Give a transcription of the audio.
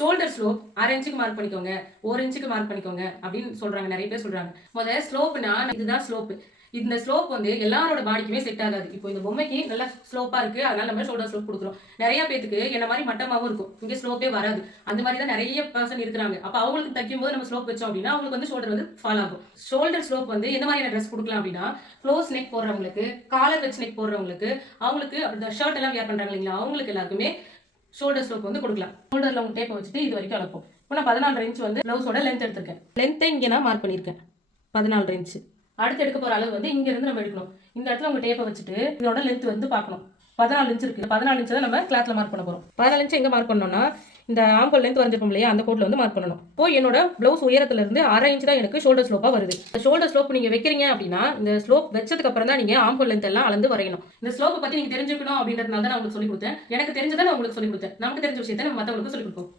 Shoulder slope 1/2 இன்ச்சுக்கு mark பண்ணிக்கோங்க, 1 இன்ச்சுக்கு மார்க் பண்ணிக்கோங்க அப்படின்னு சொல்றாங்க. நிறைய பேர் சொல்றாங்க. முதல்ல ஸ்லோப்னா இதுதான் ஸ்லோப். இந்த ஸ்லோப் வந்து எல்லாரோட பாடிக்குமே செட் ஆகாது. இப்போ இந்த பொம்மைக்கு நல்லா ஸ்லோப்பா இருக்கு, அதனால நம்ம ஷோல்டர் ஸ்லோப் கொடுக்குறோம். நிறைய பேத்துக்கு என்ன மாதிரி மட்டமாவும் இருக்கும், இங்க ஸ்லோப்பே வராது. அந்த மாதிரி தான் நிறைய பர்சன் இருக்கிறாங்க. அப்ப அவங்களுக்கு தைக்கும் போது நம்ம ஸ்லோப் வச்சோம் அப்படின்னா அவங்களுக்கு வந்து ஷோல்டர் வந்து ஃபால் ஆகும். ஷோல்டர் ஸ்லோப் வந்து எந்த மாதிரியான ட்ரெஸ் கொடுக்கலாம் அப்படின்னா, க்ளோஸ் நெக் போடுறவங்களுக்கு, காலர் வச்சு நெக் போடுறவங்களுக்கு, அவங்களுக்கு அந்த ஷர்ட் எல்லாம் வியர் பண்றாங்க இல்லைங்களா, அவங்களுக்கு எல்லாருக்குமே ஷோல்டர் ஸ்லோப் வந்து கொடுக்கலாம். ஷோல்டர்ல உங்க டேப்பை வச்சுட்டு இது வரைக்கும் அளப்போம். இப்போ நான் 14 இன்ச் வந்து ப்ளவுஸோட லென்த் எடுத்திருக்கேன். லென்த்தை இங்கே நான் மார்க் பண்ணியிருக்கேன் 14 இன்ச். அடுத்து எடுக்க போற அளவு வந்து இங்க இருந்து நம்ம எடுக்கணும். இந்த இடத்துல உங்க டேப்பை வச்சுட்டு இதோட லென்த் வந்து பார்க்கணும். 14 இன்ச் இருக்கு. 14 இன்ச் தான் நம்ம கிளாத்ல மார்க் பண்ண போறோம். 14 இன்ச் எங்க மார்க் பண்ணோம்னா இந்த ஆம்போல் லென்த் வரைஞ்சிருப்போம் இல்லையா, அந்த கோட்ல வந்து மார்க் பண்ணணும். இப்போ என்னோட ப்ளவுஸ் உயரத்துல இருந்து 1/2 இன்ச் தான் எனக்கு ஷோல்டர் ஸ்லோப்பா வருது. ஷோல்டர் ஸ்லோப் நீங்க வைக்கிறீங்க அப்படின்னா இந்த ஸ்லோப் வச்சதுக்கு அப்புறம் தான் நீங்க ஆம்போல் லென்த் எல்லாம் அளந்து வரையணும். இந்த ஸ்லோப்பை பத்தி நீங்க தெரிஞ்சுக்கணும் அப்படின்றதுனால தான் நான் உங்களுக்கு சொல்லி கொடுத்தேன். எனக்கு தெரிஞ்சதை நான் உங்களுக்கு சொல்லி கொடுத்தேன். நமக்கு தெரிஞ்ச விஷயத்தை நம்ம மற்றவங்களுக்கு சொல்லி கொடுப்போம்.